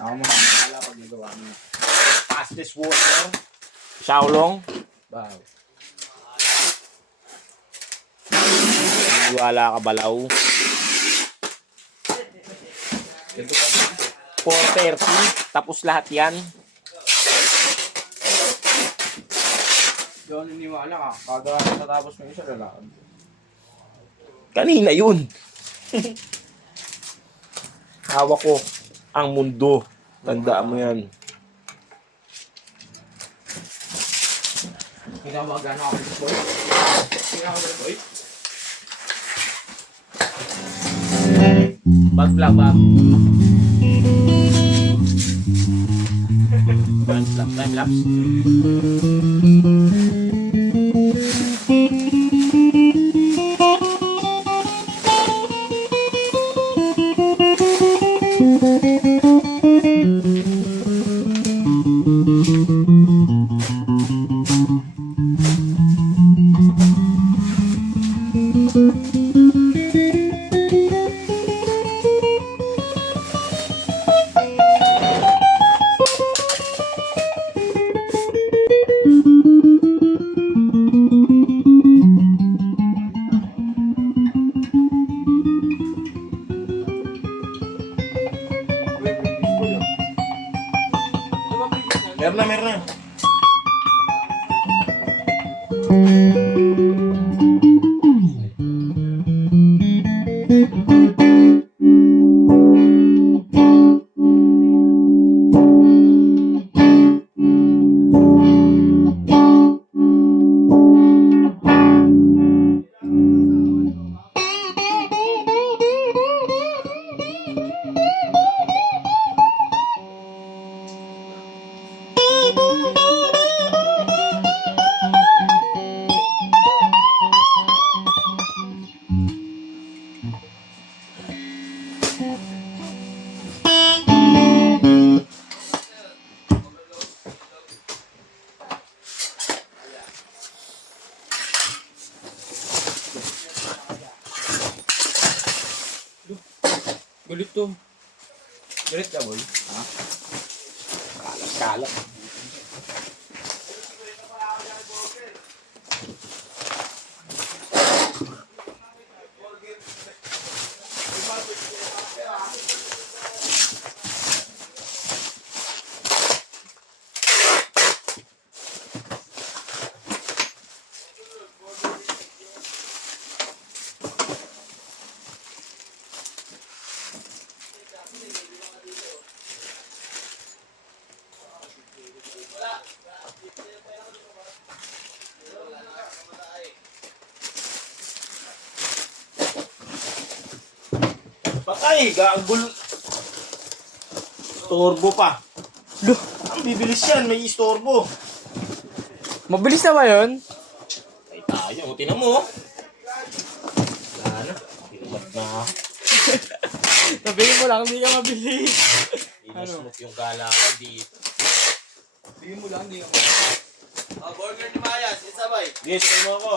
Ako mga nakala pag nagawa mo. Fastest water. Shaolong. Wow. Wala ka balaw. 4:30. Tapos lahat yan. Doon niniwala ka. Kada natapos mo isa lalakad. Kanina yun. Hawak ko ang mundo. Tandaan mo yan. Hindi ako magana ako sa boy. Hindi ako sa boy. Baglabag. Time lapse. Meron na. Galit to. Galit ka boy? Ha? Kalat. Patay! Gagol! Turbo pa. Loh, Ang bibilis yan, may istorbo. mabilis na ba yun? Ay tayo, tinan mo. Wala na. Tinumat na ako. Sabihin mo lang, hindi ka mabilis. Inasmok yung galangan dito. Sabihin mo lang, hindi ka mabilis. Burger ni Maya, sisabay. Yes, tayo mo ako.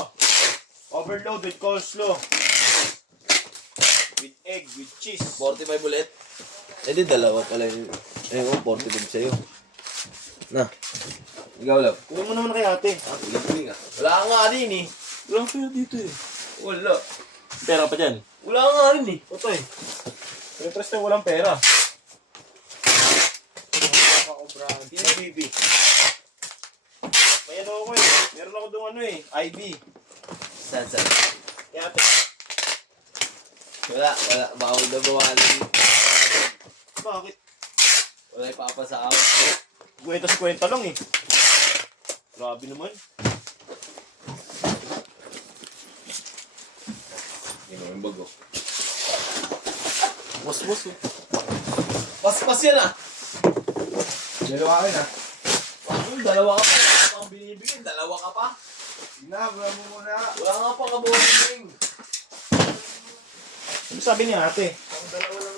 Overload with coleslaw. With egg, with cheese. 45 ulit. Eh di dalawa pala yung... Ayun, 45 sa'yo. Na. Ikaw lang. Kunin mo naman kay ate. Piling ah. Wala nga rin eh. Walang pera dito eh. Wala. Pera pa dyan. Wala nga rin eh. Otoy. Interest na walang pera. Sino baby? May ano ako eh. Meron ako doon ano eh. IB. Saan? Kaya ate. Wala. Bawal na bawalan. Bakit? Wala ipapasaw. Kwenta lang eh. Grabe naman. Hindi mo yung bago. Bus oh. Pas yan ah. Dalawa ka na. Dalawa ka pa. Wala ka pang binibigyan. Dalawa ka pa. Wala mo muna. Wala nga pang kabawang. Ano sabi ni ate? Ang dalawa lang